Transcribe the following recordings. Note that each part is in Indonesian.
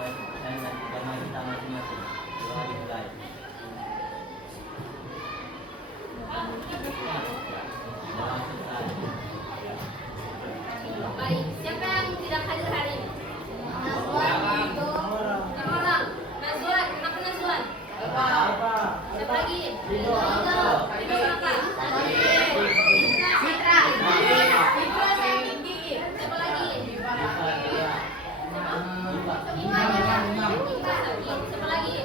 Dan kita masing-masing. Mulai. Baik, siapa yang tidak hadir hari ini? Orang. Nazwan, kenapa Nazwan? Siapa lagi? Ridho apa? Fitra. Siapa lagi? Siapa lagi?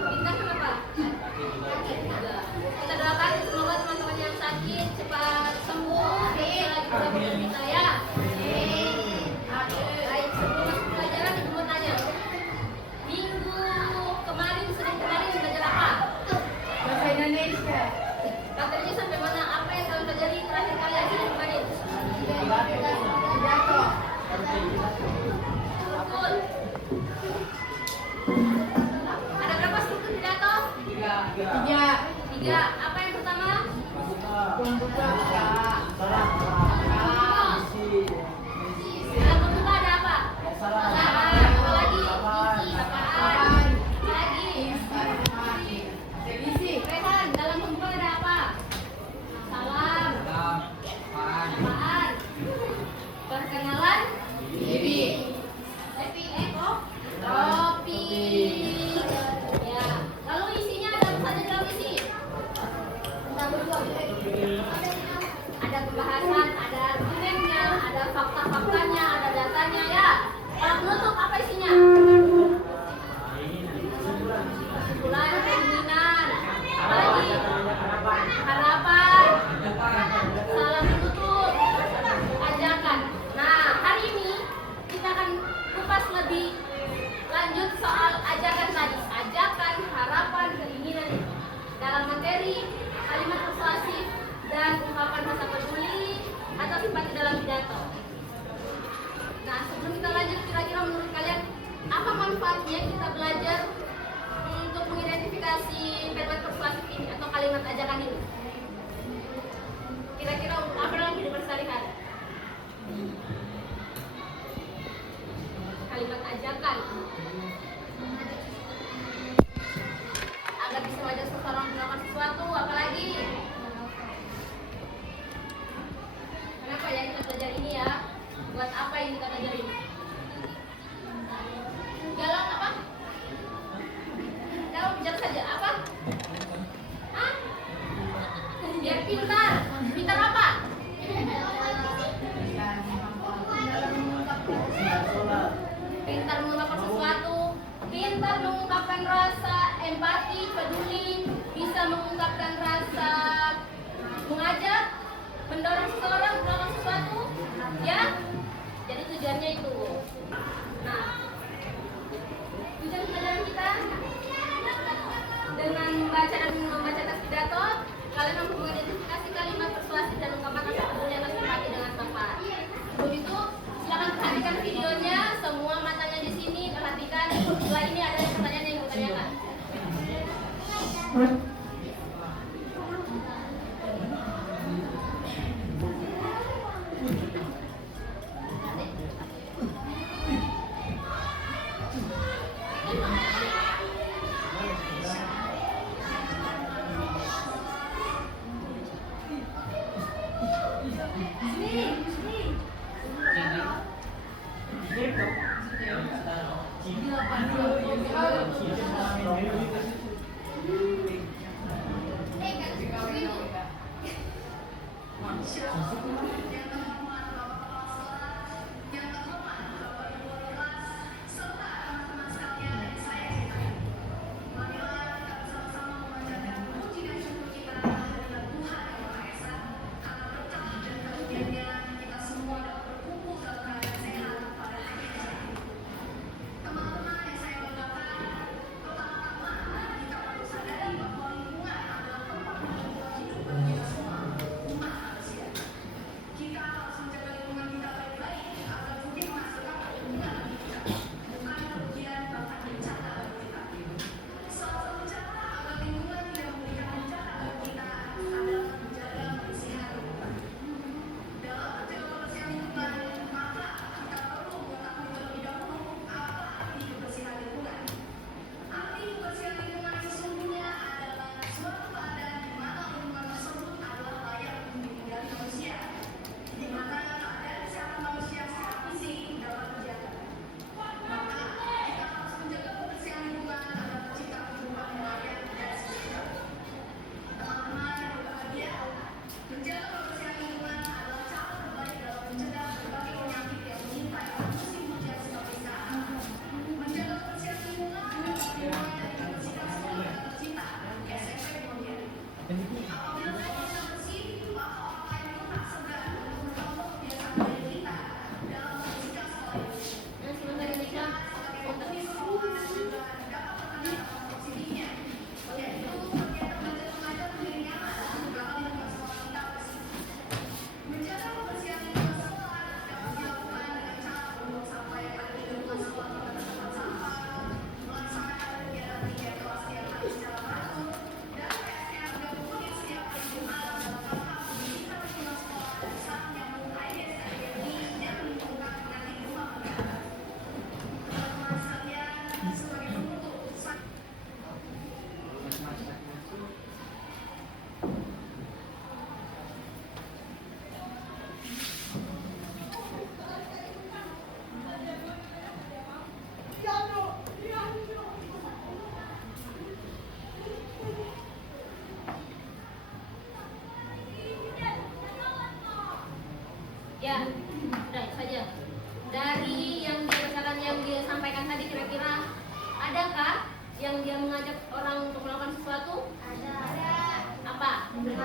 Bintang kenapa? Kita doakan semoga teman-teman yang sakit cepat sembuh. Kita lagi kita ya. Baik, sebelum masuk pelajaran ibu mau tanya. Minggu kemarin belajar apa? Bahasa Indonesia. Materinya sampai mana? Apa yang kalian pelajari terakhir kali aja kemarin? Pidato. Betul. Ada berapa struktur pidato? Tiga. Apa yang pertama? Pembuka. Dalam pembuka ada apa? Salam. Apa lagi? Sapaan. Lagi. Rehan, dalam pembuka ada apa? Salam. Sapaan. Perkenalan diri. Topik. Ya. Lalu isinya ada apa saja dalam isi? Ada pembahasan, ada argumennya, ada fakta-faktanya, ada datanya ya. Kalau penutup apa isinya? Kesimpulan, keinginan, apalagi harapan, salam penutup, ajakan. Nah, hari ini kita akan kupas lebih lanjut soal ajakan tadi. Ajakan, harapan, keinginan dalam materi kalimat persuasif dan ungkapan rasa peduli atau simpati dalam pidato. Nah, sebelum kita lanjut, kira-kira menurut kalian apa manfaatnya kita belajar untuk mengidentifikasi kalimat persuasif ini atau kalimat ajakan ini? Kira-kira apa dalam kehidupan sehari-hari? Kalimat ajakan agar bisa mengajak seseorang melakukan sesuatu, apalagi kenapa ya kita belajar ini ya? Buat apa ini kita belajar ini? Galang apa? Jawab bijak saja. Apa? Hah? Biar pintar. Pintar apa? Pintar mengungkapkan sesuatu, pintar mengungkapkan rasa empati, peduli, bisa mengungkapkan rasa mengajak, mendorong seseorang melakukan sesuatu, ya. Jadi tujuannya itu. Nah, tujuan pelajaran kita dengan membaca dan membaca teks pidato, kalian mampu mengidentifikasi kalimat persuasif dan ungkapan rasa peduli atau simpati dengan tepat. Sebelum itu, silakan perhatikan videonya, semua matanya di sini perhatikan. Setelah ini ada pertanyaan yang ditanyakan.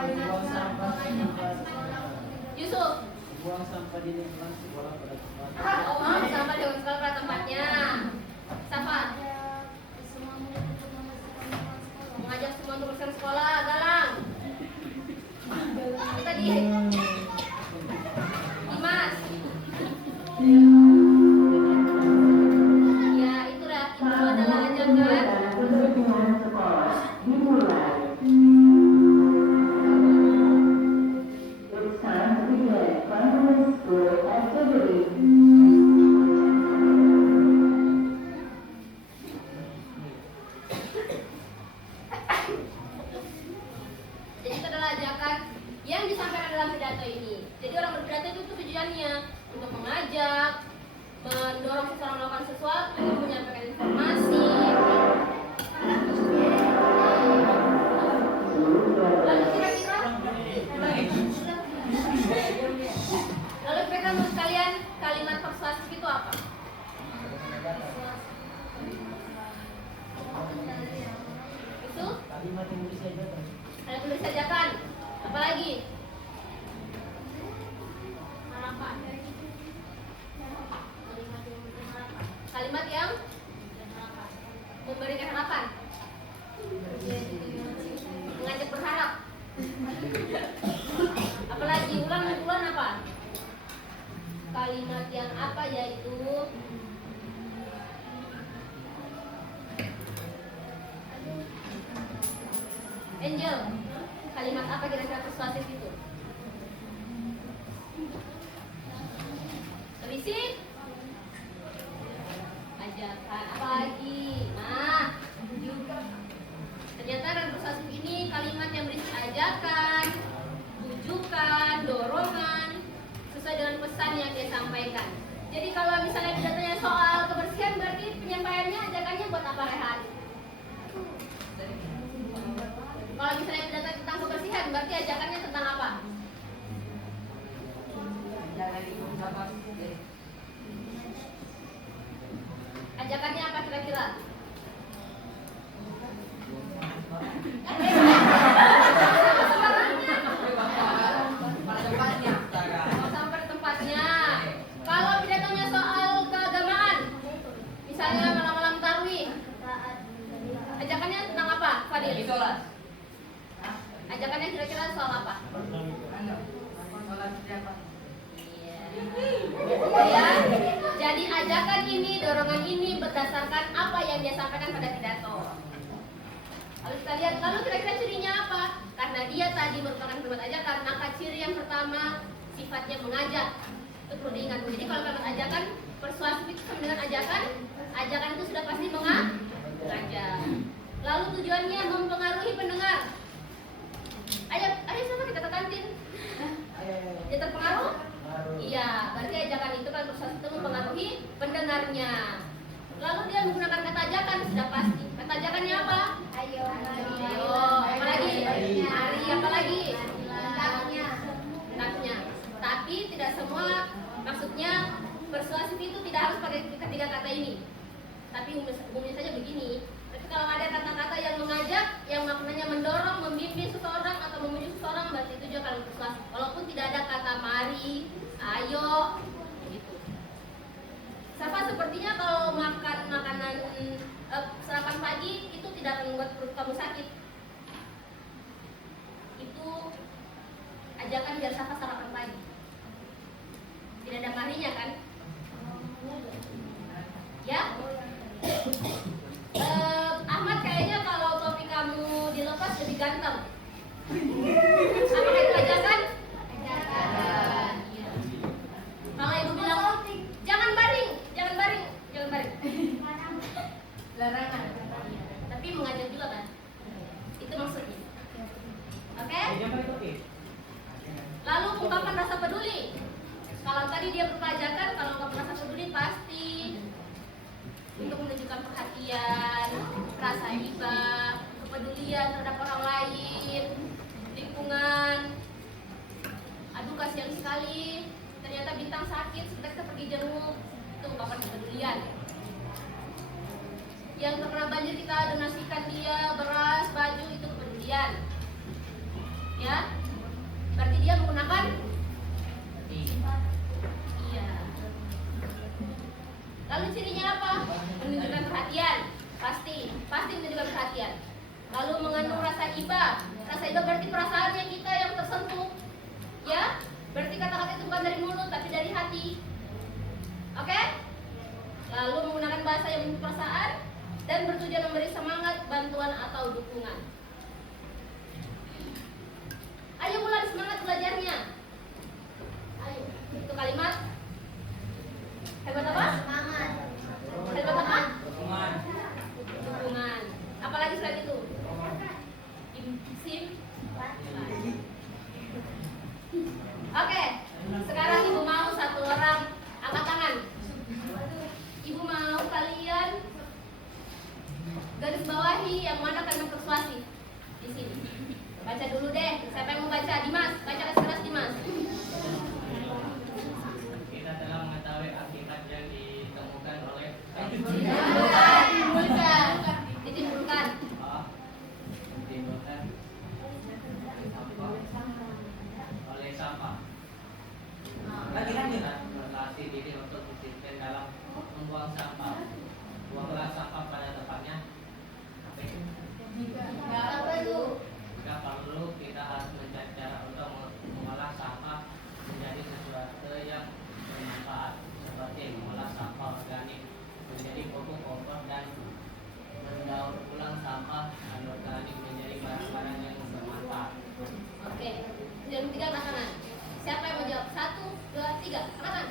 Buang sampah di tempat sekolah. Yusuf. Buang sampah di lingkungan sekolah pada tempat. Oh, buang sampah di sekolah pada tempatnya. Safa. Mengajak semua untuk bersama sekolah. Galang. Apa tadi? Dimas. Ya, itulah. Itu adalah ajakan. Jadi itu adalah ajakan yang disampaikan dalam pidato ini. Jadi orang berpidato itu tujuannya untuk mengajak, mendorong seseorang melakukan sesuatu, menyampaikan informasi. Lalu kira-kira, lalu kira-kira menurut kalian kalimat persuasif itu apa? Itu? Kalimat yang bisa diajarkan. Ada tulis ajakan. Apa lagi? Harapan. Kalimat yang memberikan harapan. Mengajak berharap. Apalagi ulang apa? Kalimat yang apa yaitu Angel, kalimat apa kira-kira persuasif itu? Berisik? Ajakan, apa lagi? Nah, ternyata dalam persuasif ini kalimat yang berisi ajakan, tujukan, dorongan, sesuai dengan pesan yang dia sampaikan. Jadi kalau misalnya pidatonya soal kebersihan, berarti penyampaiannya ajakannya buat apa, Rehan? Kalau misalnya pidato tentang kebersihan, berarti ajakannya tentang apa? Ajakannya apa kira-kira? Sampai di tempatnya. Kalau pidatonya soal keagamaan, misalnya malam-malam tarawih, ajakannya tentang apa, Fadil? Ajakannya kira-kira soal apa? Ya, jadi ajakan ini, dorongan ini berdasarkan apa yang dia sampaikan pada pidato. Lalu kita lihat, lalu kira-kira cirinya apa? Karena dia tadi merupakan kalimat ajakan, maka ciri yang pertama sifatnya mengajak. Itu perlu diingat. Jadi kalau kalimat ajakan, persuasif itu sama dengan ajakan. Ajakan itu sudah pasti mengajak. Lalu tujuannya mempengaruhi pendengar. Ayo sama kita ke kantin. Dia terpengaruh? Iya, berarti ajakan itu kan persuasif itu mempengaruhi pendengarnya. Lalu dia menggunakan kata ajakan sudah pasti. Kata ajakannya apa? Ayo, apa lagi? Mari, apa lagi? Hendaknya. Tapi tidak semua, maksudnya persuasif itu tidak harus pakai ketiga kata ini. Tapi umumnya saja begini. Tapi kalau ada kata-kata yang mengajak, yang maknanya mendorong, membimbing seseorang atau memuji seseorang, berarti itu juga kalau persuasif. Walaupun tidak ada kata mari, ayo, gitu. Sama sepertinya kalau makan makanan sarapan pagi itu tidak akan membuat perut kamu sakit. Itu ajakan biar Safa sarapan pagi. Tidak ada marinya kan? Ya? Ahmad kayaknya kalau topi kamu dilepas lebih ganteng. Apakah itu ajakan? Ajakan. Iya. Kalau ibu bilang jangan baring. Larangan. Tapi mengajak juga kan? Itu maksudnya. Oke? Lalu ungkapan rasa peduli. Kalau tadi dia berupa ajakan, kalau ungkapan rasa peduli pasti untuk menunjukkan perhatian, rasa iba, kepedulian terhadap orang lain, lingkungan. Aduh kasihan sekali, ternyata Bintang sakit, sebentar kita pergi jenguk. Itu ungkapan kepedulian. Yang terkena banjir kita donasikan dia beras, baju, itu kepedulian. Ya, berarti dia menggunakan iya. Lalu cirinya apa? Menunjukkan perhatian, pasti menunjukkan perhatian. Lalu mengandung rasa iba. Rasa iba berarti perasaannya kita yang tersentuh. Ya, berarti kata-kata itu bukan dari mulut tapi dari hati. Oke? Lalu menggunakan bahasa yang memiliki perasaan dan bertujuan memberi semangat, bantuan atau dukungan. Ayo mulai semangat belajarnya. Ayo, itu kalimat hebat apa? Semangat. Hebat apa? Dukungan. Dukungan. Apalagi selain itu? Sim. Oke, sekarang ibu mau satu orang angkat tangan. Ibu mau kalian garis bawahi yang mana kalimat persuasif di sini. Baca dulu deh. Siapa yang mau baca? Dimas, baca keras Dimas. Kita telah mengetahui hakikat yang ditemukan oleh Ditimbulkan. ditimbulkan oleh siapa? Berlatih diri untuk disiplin dalam membuang sampah. Buanglah sampah pada tempatnya. Apa itu? Apa itu? Jika perlu, kita harus mencari cara untuk mengolah sampah menjadi sesuatu yang bermanfaat, seperti mengolah sampah organik menjadi pupuk kompos dan mendaur ulang sampah anorganik menjadi barang-barang yang bermanfaat. Oke. Yang ketiga angkat tangan. Siapa yang mau jawab? 1, 2, 3. Angkat tangan.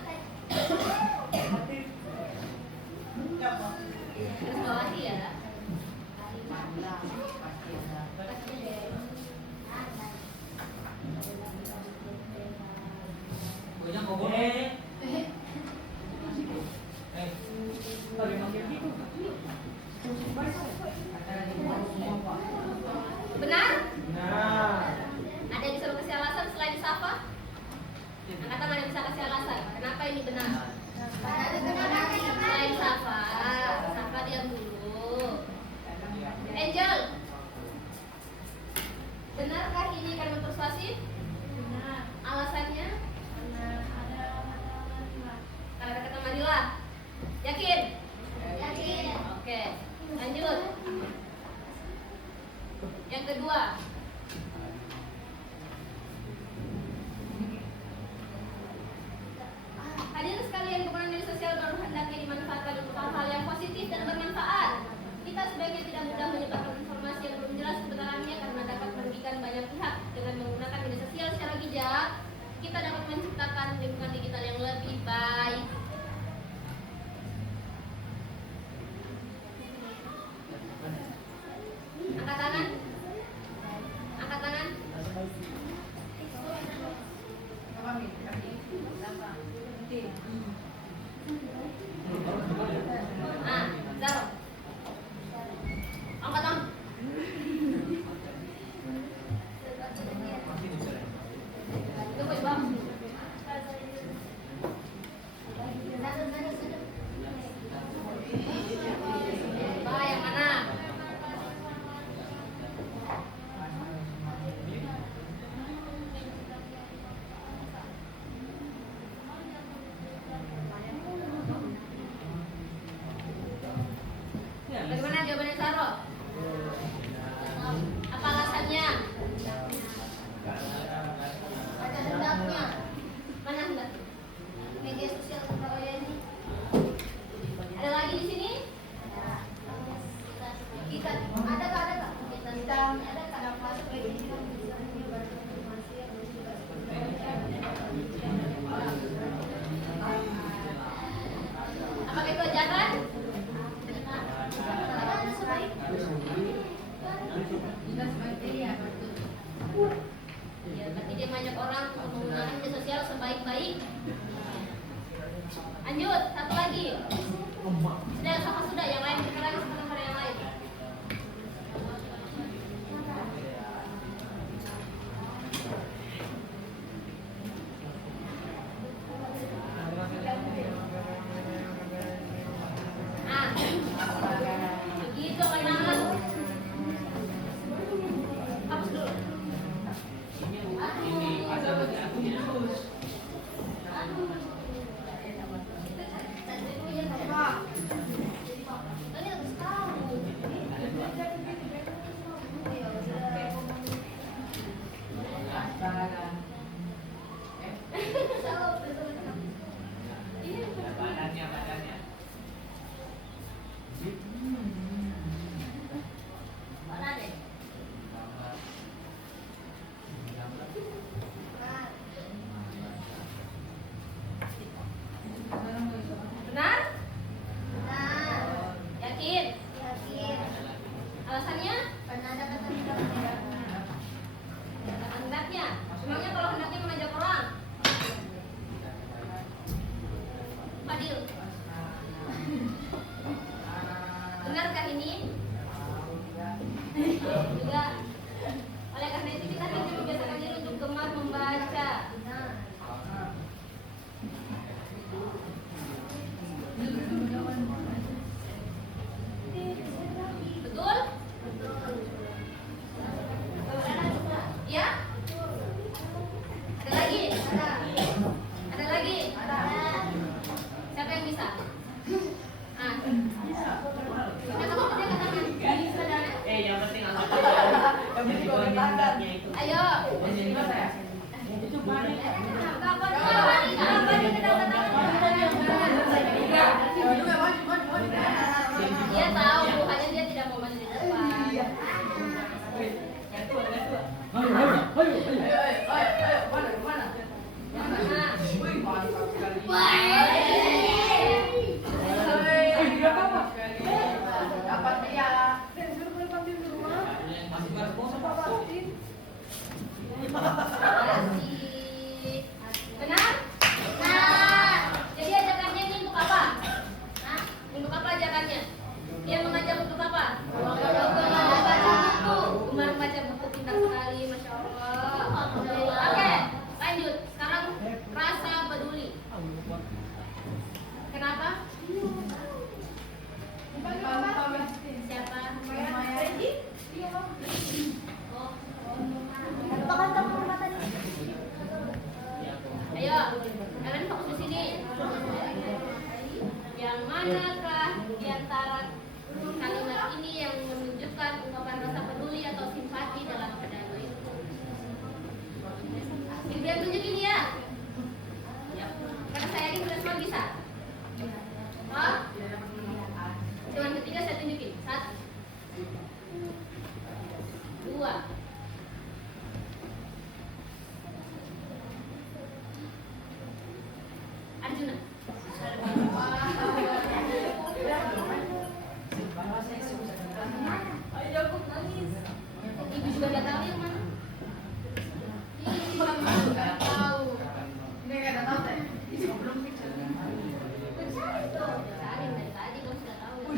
Garis bawahi ya. Punya kobong. Benar? Nah. Ada yang disuruh kasih alasan selain Safa? Angkat tangan yang bisa kasih alasan. Kenapa ini benar? Selain Safa. Safa diam dulu. Angel. Benarkah ini kalimat persuasif? Benar. Alasannya? Benar. Ada Karena kata Manila. Yakin? Yakin. Oke. Lanjut. Yang kedua. Hadirin sekalian, penggunaan media sosial baru hendaknya dimanfaatkan untuk hal-hal yang positif dan bermanfaat. Kita sebaiknya tidak mudah menyebarkan informasi yang belum jelas kebenarannya karena dapat merugikan banyak pihak. Dengan menggunakan media sosial secara bijak, kita dapat menciptakan lingkungan digital yang lebih baik. Angkat tangan. Angkat tangan. Ah, Zaro. Angkat tangan. Tunggu, Bang. Bah, yang mana? Bagaimana jawabannya Saro? Apa alasannya? Ada hendaknya. Mana hendak? Media sosial Surabaya ini. Ada lagi di sini? Kita ada kak? Kita ada kenapa supaya kita bisa menyebar informasi yang bersifat Apakah itu ajakan? ada sebaik. Ya, berarti dia banyak orang untuk menggunakan media sosial sebaik-baik. Lanjut, satu lagi. Sudah, sama sudah. Yang lain kita lagi sama pada yang lain. Ah, begitu kalian. Hapus dulu. Ayo. Dia tahu, hanya dia tidak mau maju di depan. Dapat dia. Asik. Benar? Nah, jadi ajakannya ini untuk apa? Hah? Untuk apa ajakannya? Dia mengajak untuk apa? Membaca buku. Gemar membaca buku, pintar sekali, masya Allah. Oke, lanjut. Sekarang rasa peduli. Kenapa? Siapa? Ayo, kalian fokus di sini. Yang manakah di antara kalimat ini yang menunjukkan ungkapan rasa peduli atau simpati dalam pidato itu? Dia tunjukin ya. Ya, karena saya yakin sudah semua bisa. Oh? Cuman ketiga saya tunjukin. 1, 2. Arjuna. Ibu juga nggak tahu yang mana. Ih, nggak tahu. Cari tuh. Cari dari tadi kamu sudah tahu.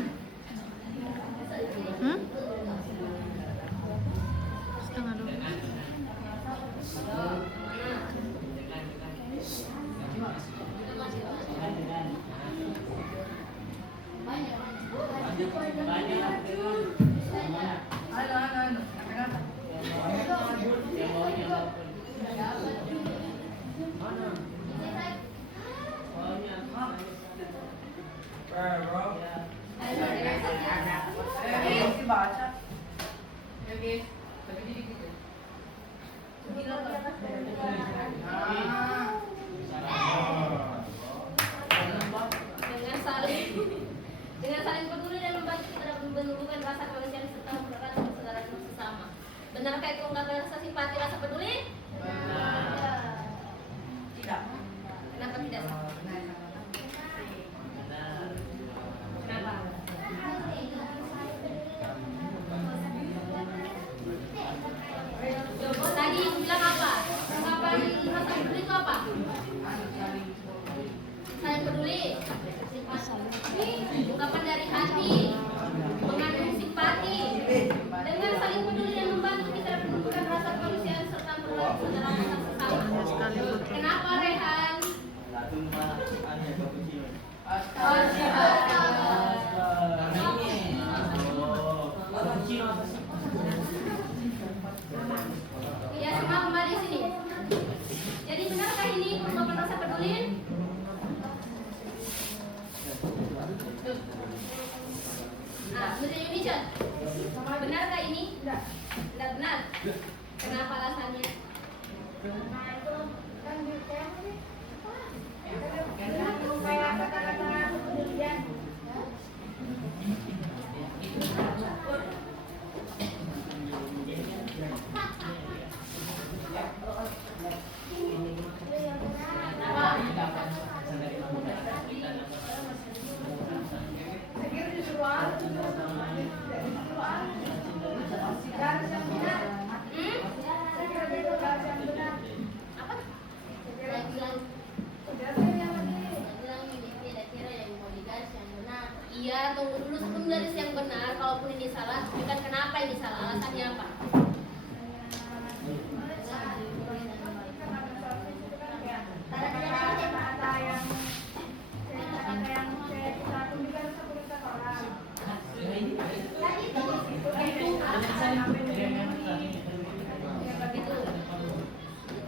Dengan saling peduli dan membantu kita dapat menumbuhkan rasa kemanusiaan serta mempererat persaudaraan sesama. Benarkah itu ungkapan rasa simpati, rasa peduli? Tidak. Kenapa tidak? Kenapa? Tadi bilang apa? Ungkapan rasa peduli itu apa? Saling peduli. Ungkapan dari hati, mengandung simpati. Dengan saling peduli dan membantu kita dapat menumbuhkan rasa kemanusiaan serta mempererat persaudaraan sesama. Kenapa Rehan? Ya, semua kembali sini. Jadi benarkah ini ungkapan rasa peduli? Nah, Miss Indonesia, benarkah ini? Tidak benar. Kenapa alasannya? Iya, tunggu dulu sebelum garis yang benar. Kalaupun ini salah, tunjukkan kenapa ini salah. Alasannya apa?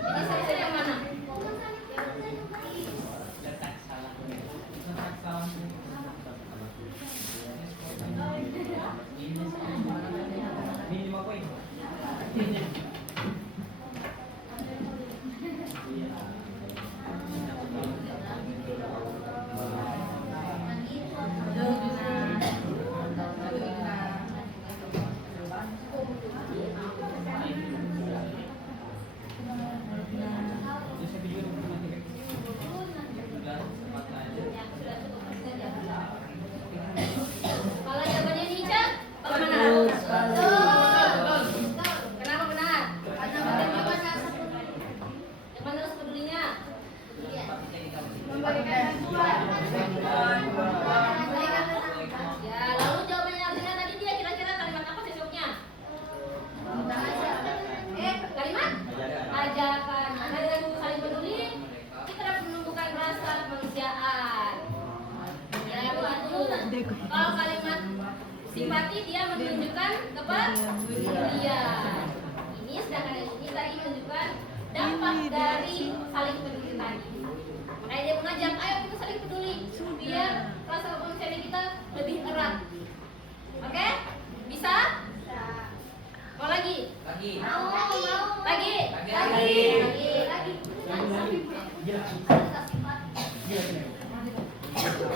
Ini saya yang mana? Kalau jawabannya ini, Ica, bagaimana? Kenapa benar? Yang mana harus pedulinya? Ya, lalu jawabannya Arlina tadi dia kira-kira kalimat apa sesungguhnya? Kalimat? Ajakan. Maka dengan saling peduli, kita dapat menumbuhkan rasa kemanusiaan. Ya, begitu. Kalau kalimat simpati dia menunjukkan kepedulian. Ini sedangkan yang ini tadi menunjukkan dampak dari saling peduli tadi. Makanya dia mengajak, ayo kita saling peduli biar rasa kemanusiaan kita lebih erat. Oke? Bisa? Mau lagi? Mau. Lagi? Lagi.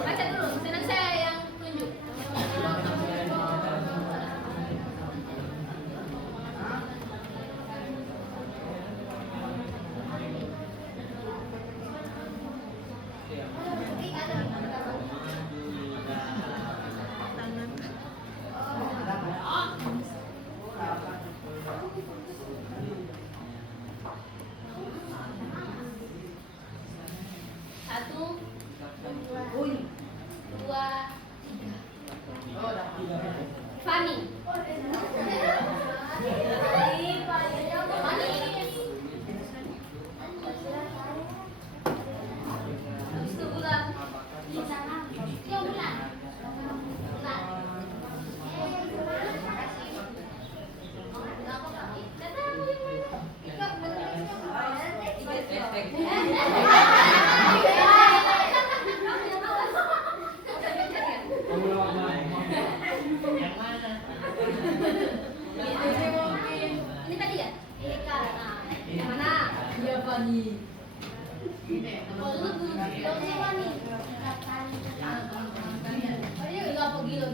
Baca dulu, nanti saya yang tunjuk. Satu, dua, tiga. Fani. Habis itu bulan. Iya, bulan. Yang mana? Ini tadi ya? Nah, yang mana? Iya, Fani. Oh, lu siapa nih? Oh, dia enggak apa gilo.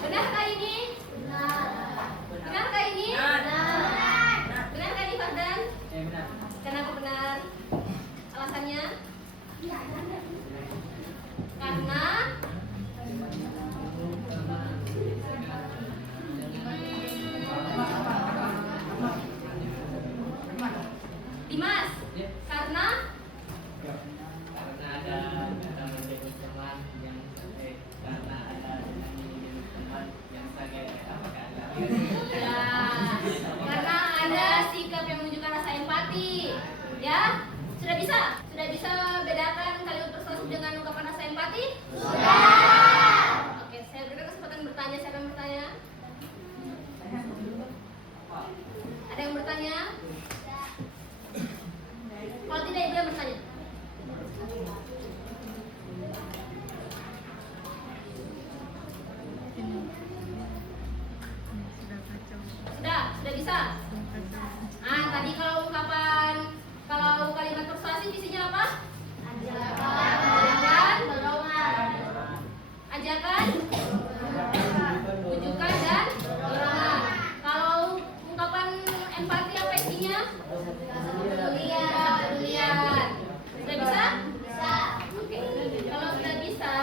Benarkah ini? Benarkah ini? Benarkah ini Fardan? Kenapa benar? Alasannya? Karena Dimas, karena ada menjadi teman yang karena ada teman yang sebagai ya, karena ada sikap yang menunjukkan rasa empati. Ya, sudah bisa bedakan kalimat persuasif dengan ungkapan rasa empati? Sudah. Oke, saya berikan kesempatan bertanya. Siapa yang bertanya? Ada yang bertanya? Kalau tidak, ibu yang bertanya. Sudah bisa. Ah, tadi kalau kalimat persuasif isinya apa? Ajakan, tujukan dan dorongan. Kalau ungkapan empati apa isinya? Kepedulian. Sudah bisa? Oke. Kalau sudah bisa,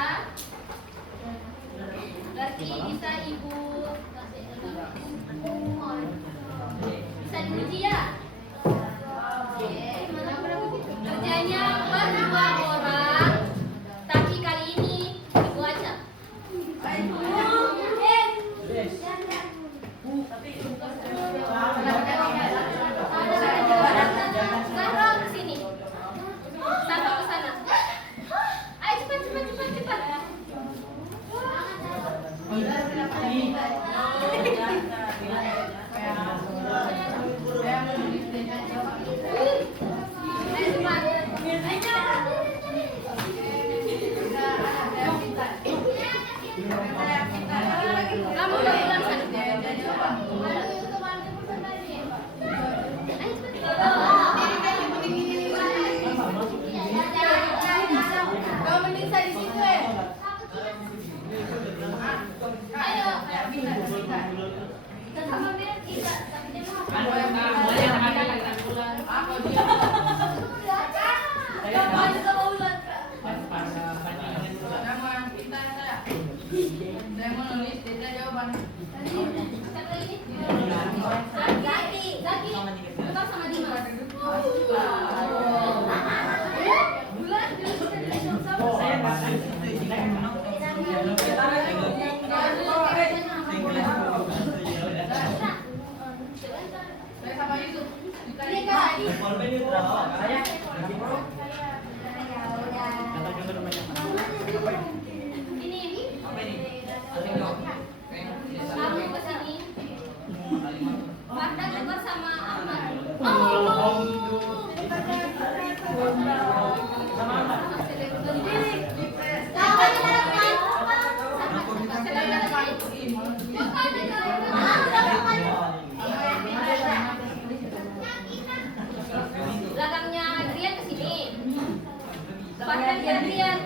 Perhatian.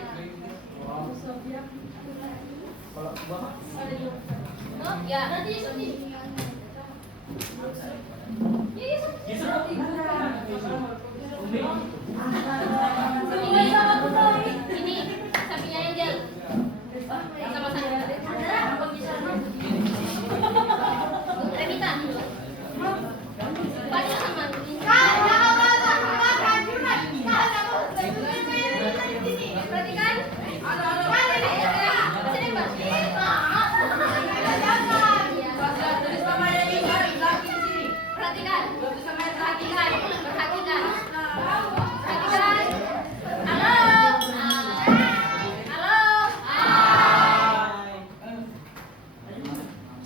Oh, ya. Nanti ini sapinya Angel. Sama-sama. Revita. Panggil sama. Perhatikan. Sini, Mbak. Perhatikan. Perhatikan. Halo. Halo.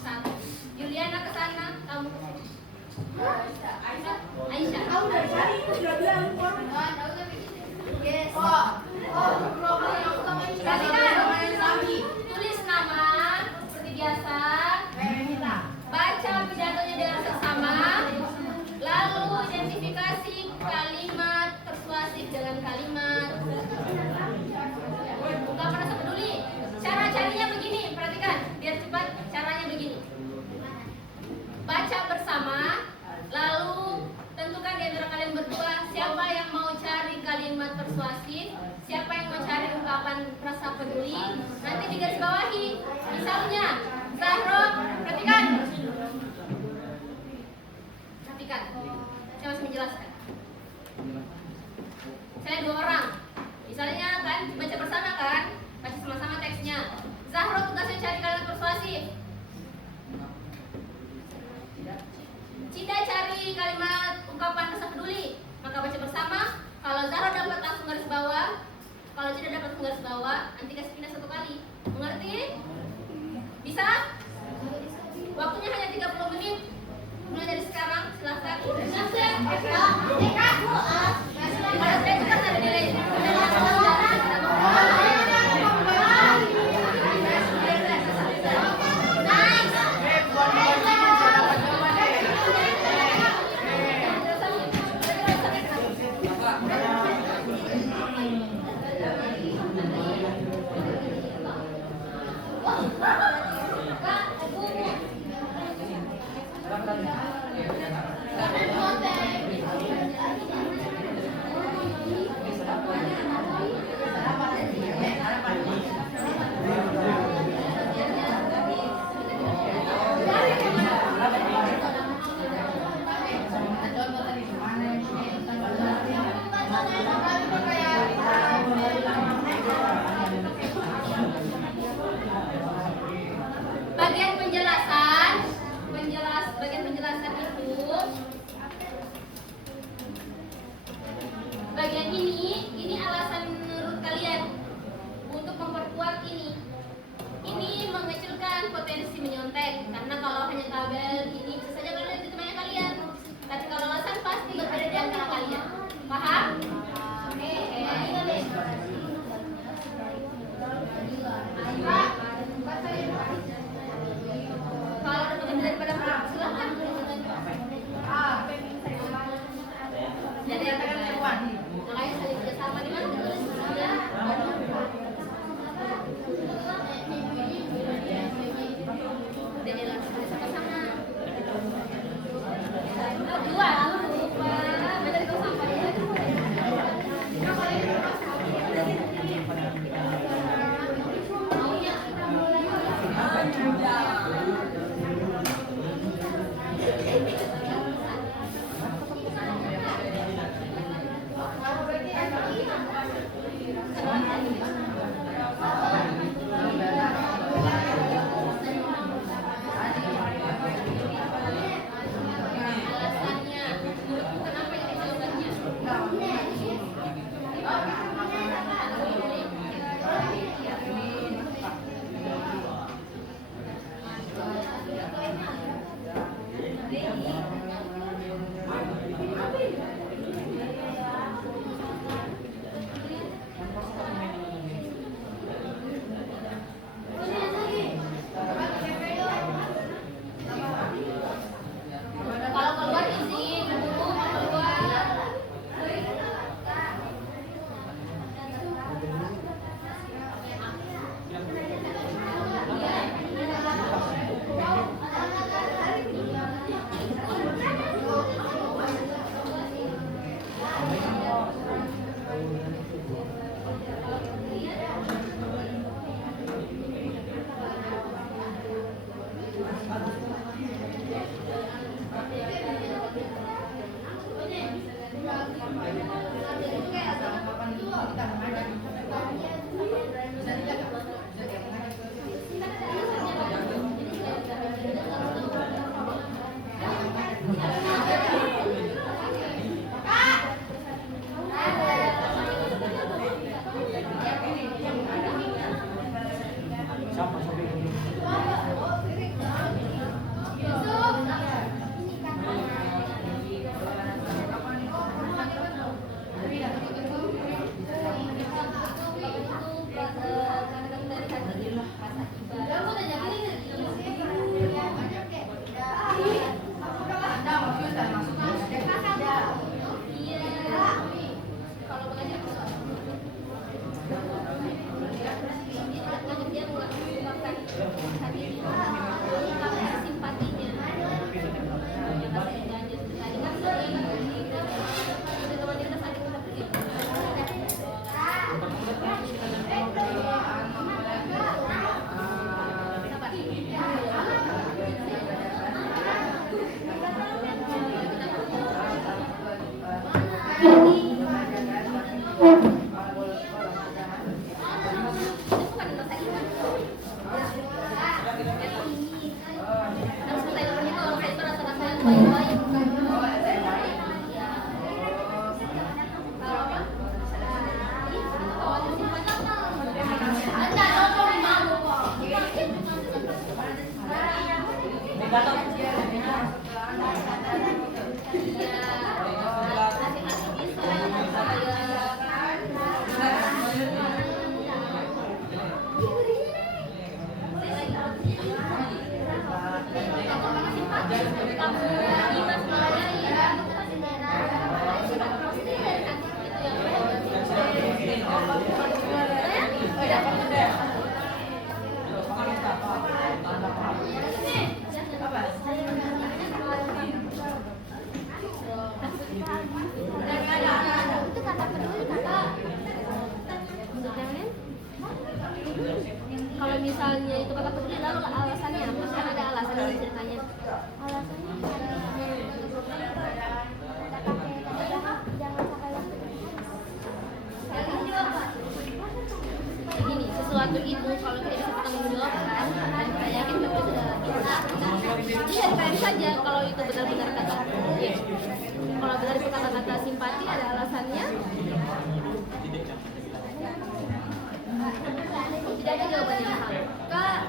Satu. Juliana ke sana, kamu ke sini. Aisyah. Perhatikan. Tulis nama seperti biasa. Baca pidatonya dengan seksama. Lalu identifikasi kalimat persuasif dengan kalimat ungkapan rasa peduli. Cara-caranya begini, perhatikan biar cepat. Caranya begini. Baca bersama, lalu tentukan di antara kalian berdua siapa yang mau cari kalimat persuasif, siapa yang mau cari ungkapan rasa peduli. Nanti digarisbawahi. Misalnya, Zahro, perhatikan. Perhatikan. Saya masih menjelaskan. Saya 2 orang. Misalnya kan baca bersama kan, baca sama-sama teksnya. Zahro tugasnya cari kalimat persuasif. Cida cari kalimat ungkapan rasa peduli. Maka baca bersama. Kalau Zahro dapat langsung garis bawah. Kalau Cida dapat garis bawah, nanti kasih pindah 1 kali. Mengerti? Bisa? Waktunya hanya 30 menit. Mulai dari sekarang, silahkan. Pada saya juga ada nilai. Itu kata peduli kakak. Kalau misalnya itu kata peduli lalu alasannya apa? Kan ada alasan dari ceritanya. Alasannya jangan pakai waktu. Begini, sesuatu itu kalau kita bisa pertanggungjawabkan dan kita yakin bahwa itu adalah kita cari saja kalau itu benar-benar kata yes. Kalau benar itu kata-kata simpati ada alasannya. Tidak ada jawaban yang salah. Kak,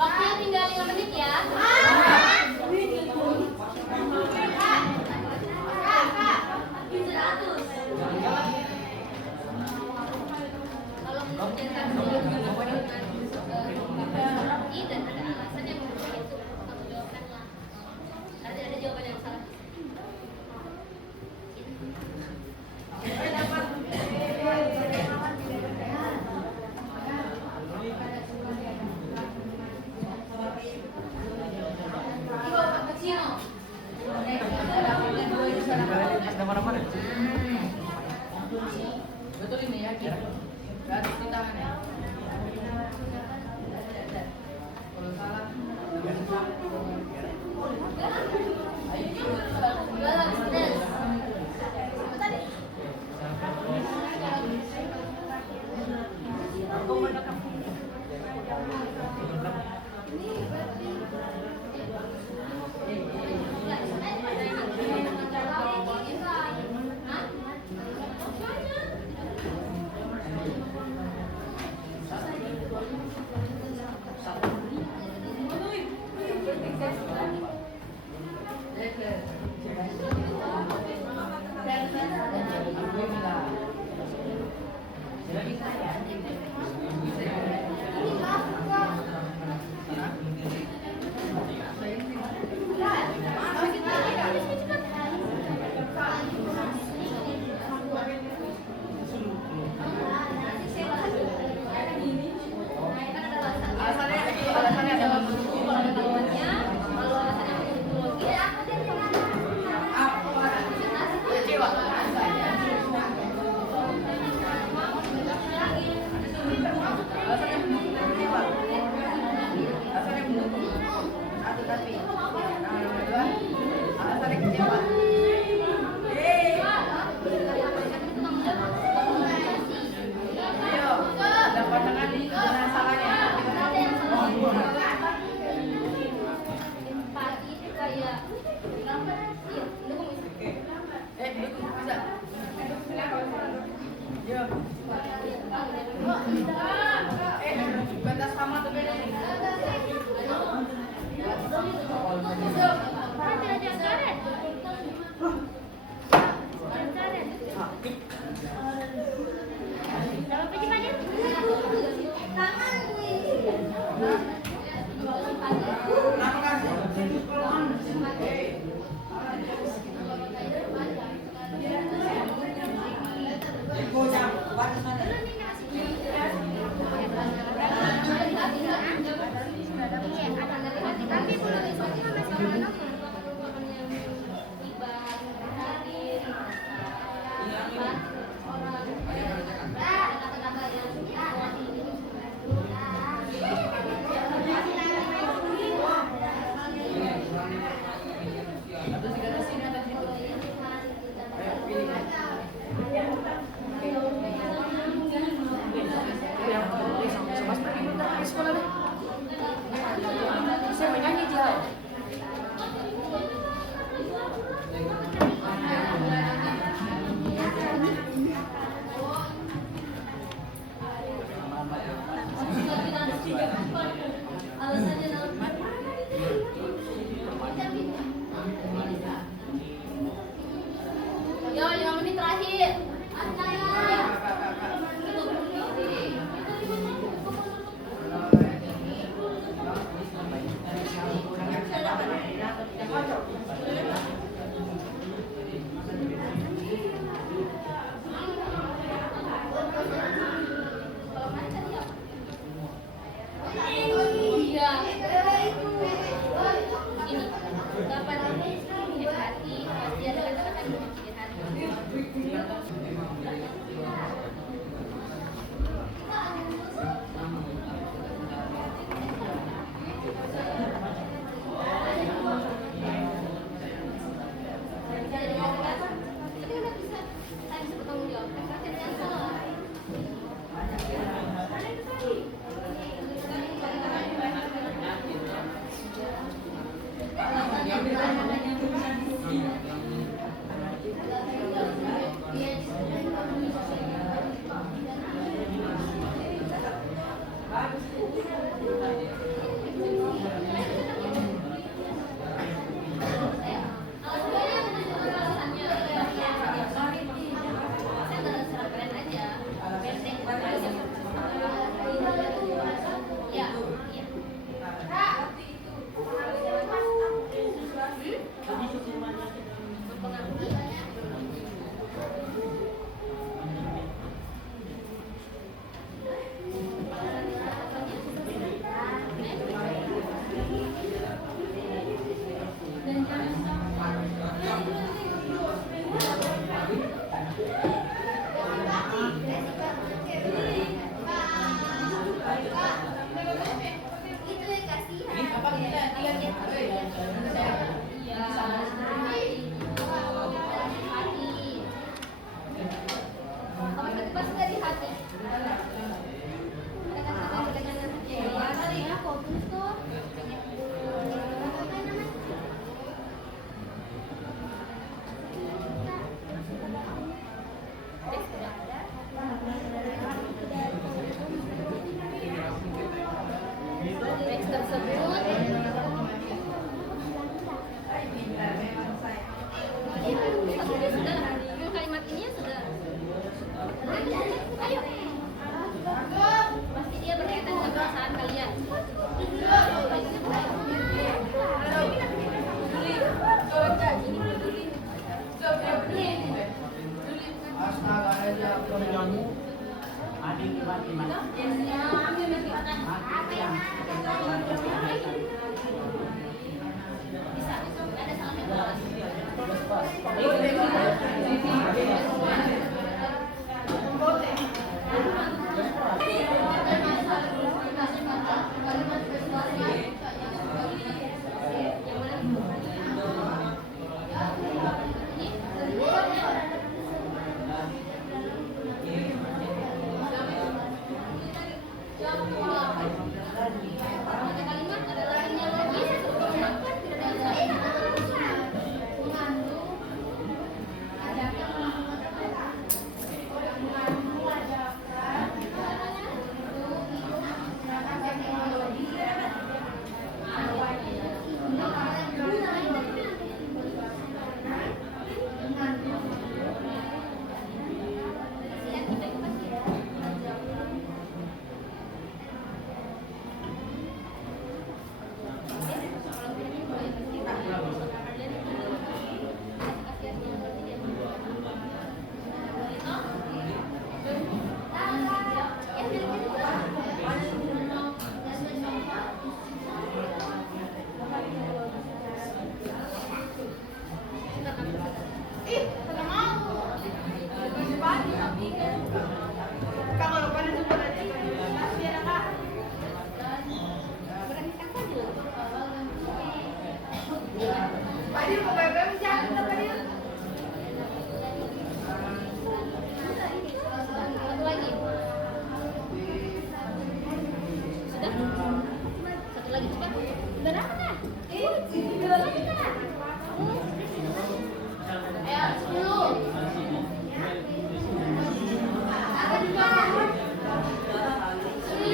waktunya tinggal 5 menit ya. Kalau mengerjakan dan ada alasan yang membuat itu jawabkanlah. Nanti ada jawaban yang salah. Tapi belum istilahnya sama anak Saya menyanyi dia. Yo, 5 menit terakhir. Iya. Ini dapat hati, pasti ada kata-kata yang menyakitkan hati. Teks tersebut sudah, kalimat ini sudah. Ayo. Pasti dia berkaitan dengan perasaan kalian. Fadil, mau bebek jangan kita Fadil. Satu lagi. Sudah? Satu lagi cepat. Udah dapat kan? Udah dapat kan? Ayo, 10. Ada juga. 9.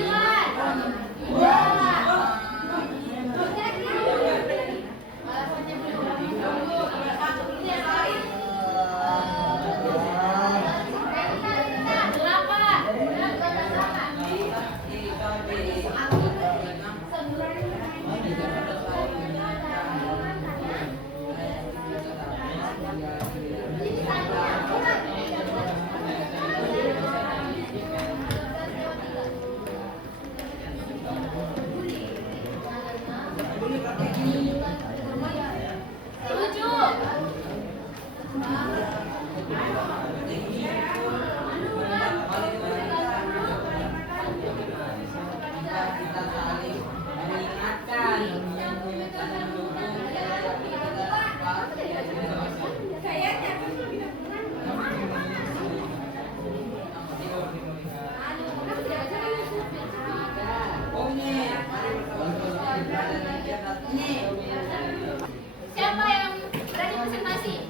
Siapa yang berani presentasi?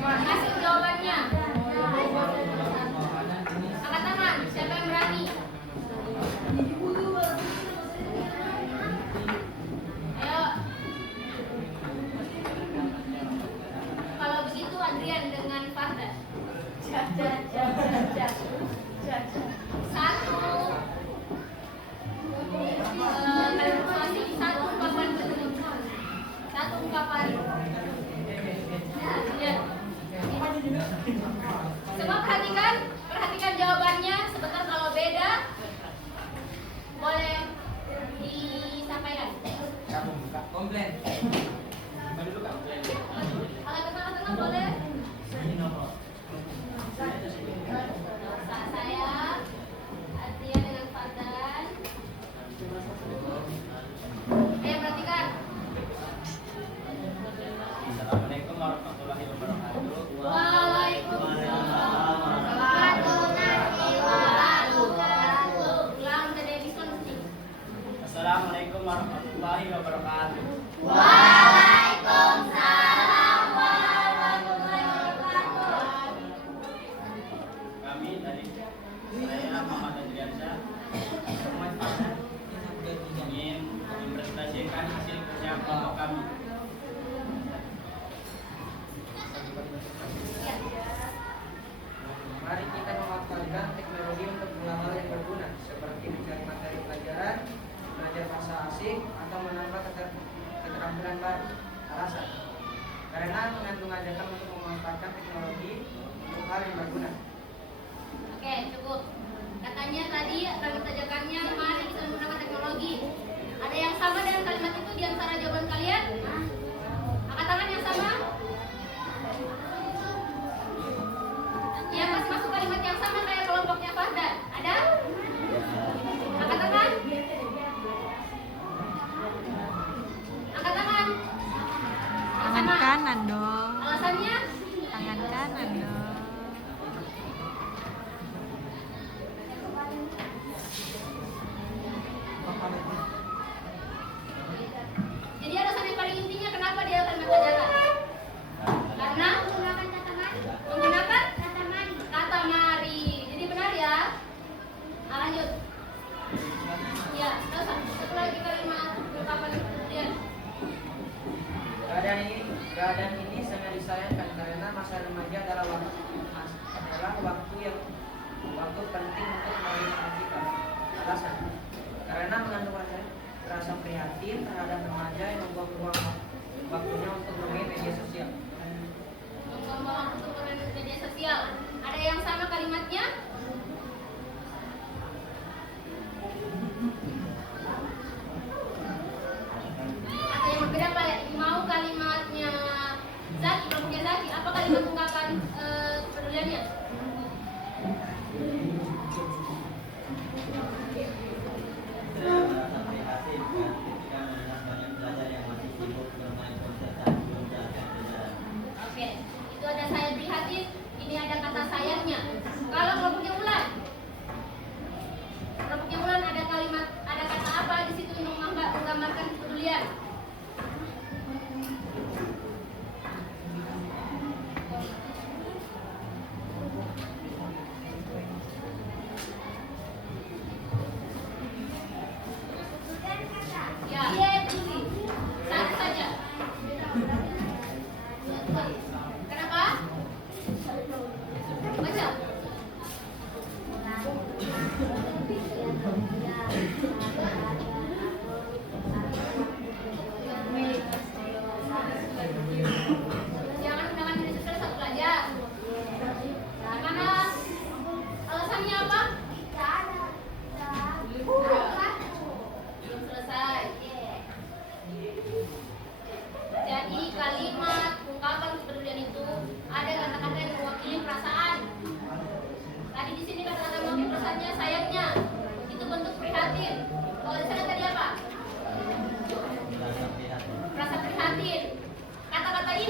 Kasih jawabannya. Angkat tangan. Siapa yang berani? Ayo. Kalau begitu Adrian dengan Farda. Satu. Satu ungkapan penting. Satu ungkapan. Ya. Semua perhatikan jawabannya. Sebentar kalau beda boleh disampaikan. Komplain. Kalau tengah-tengah boleh. Saya Adrian dengan Fardan. Perhatikan. Assalamualaikum warahmatullahi wabarakatuh. Waalaikumsalam warahmatullahi wabarakatuh. Ulang dari diskusi. Assalamualaikum warahmatullahi wabarakatuh. Waalaikumsalam warahmatullahi wabarakatuh. Kami dari saya Muhammad Adriansyah ingin mempresentasikan hasil kerja kelompok kami. Mari kita memanfaatkan teknologi untuk hal-hal yang berguna, seperti mencari materi pelajaran, belajar bahasa asing, atau menambah keterampilan baru. Alasan: karena mengandung ajakan untuk memanfaatkan teknologi untuk hal yang berguna. Oke, cukup. Katanya tadi kalimat ajakannya mari kita menggunakan teknologi. Ada yang sama dengan kalimat itu di antara jawaban kalian? Angkat tangan yang sama. Yang masih masuk kalimat yang sama kayak kelompoknya Fardan. Ada? Angkat tangan. Angkat tangan. Yang Tangan sama. kanan dong. Alasannya? Tangan kanan dong. Jadi alasan yang paling intinya kenapa dia kalimat ajakan? Karena menggunakan kata mari. Jadi benar ya. Nah, lanjut. Ya, terus satu lagi kalimat ungkapan kemudian. Keadaan ini sangat disayangkan karena masa remaja adalah waktu penting untuk mengembangkan kita. Alasan: karena mengandung rasa prihatin terhadap remaja yang membuang waktunya untuk bermain media sosial. Membuang untuk bermain media sosial. Ada yang sama kalimatnya? Ada yang berbeda Pak? Mau kalimatnya Zaki, kelompoknya Zaki. Apa kalimat ungkapan kepeduliannya? Saya merasa prihatin ketika melihat banyak pelajar yang masih sibuk bermain ponsel.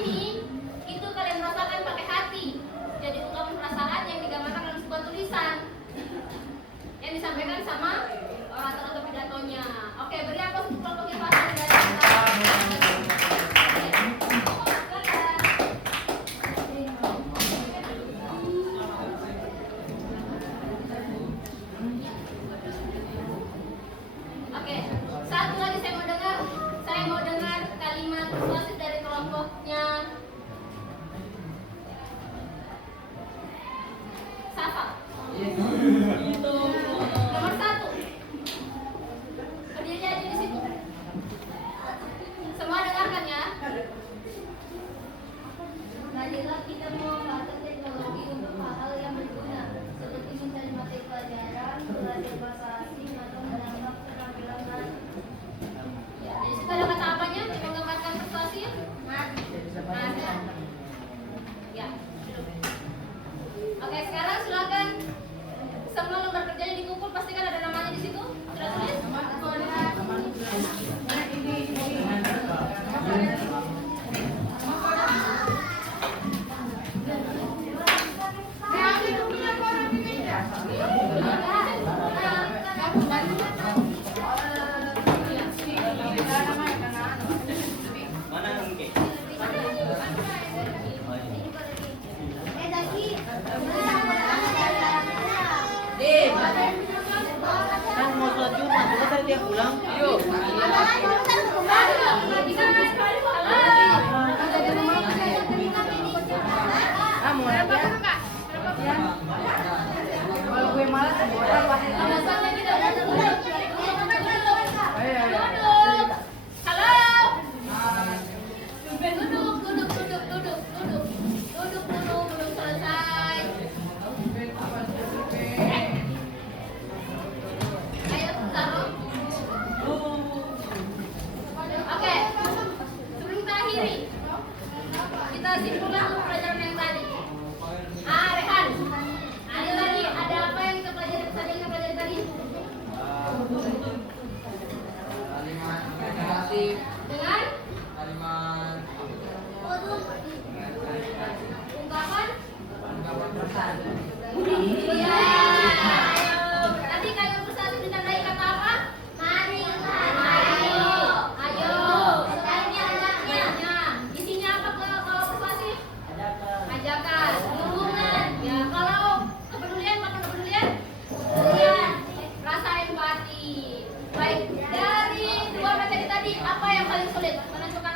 ini itu kalian rasakan pakai hati. Jadi ungkapan perasaan yang digambarkan dalam sebuah tulisan yang disampaikan sama orator atau pidatonya. Oke, beri aplaus untuk kelompok yang pasang dari Oke, satu lagi saya mau dengar kalimat persuasif dari kelompoknya Safa. Nomor 1. Berdiri aja di situ. Semua dengarkan ya. Marilah kita memanfaatkan teknologi untuk hal-hal yang berguna, seperti mencari materi pelajaran, belajar bahasa asing, atau menambah keterampilan baru. Ya, di situ ada kata apanya? Yang menggambarkan persuasif? Mas. Ya, duduk. Oke, sekarang silakan semua lembar kerjanya dikumpul, pastikan ada namanya di situ. Sudah tulis? Mana mungkin? Zaki. Kan mau sholat Jumat, masa dia pulang? Yuk. Ah, mau lagi ya? Kalau gue malas, orang pasti Belum selesai. Ayo, taruh. Oke, sebelum kita akhiri, kita simpulkan dulu pelajaran yang tadi. Rehan, ayo tadi ada apa yang kita pelajari tadi? kalimat negatif, Dengan kalimat ungkapan. ungkapan perasaan. Iya. Tadi kayu bersatu ditandai kata apa? Mari. Ayo. Lainnya. Isinya apa kalau persuasif? Ajakan. Hubungan. Ya, kalau kepedulian, apa kepedulian? Kepedulian. Rasa empati. Baik, dari dua materi tadi apa yang paling sulit menentukan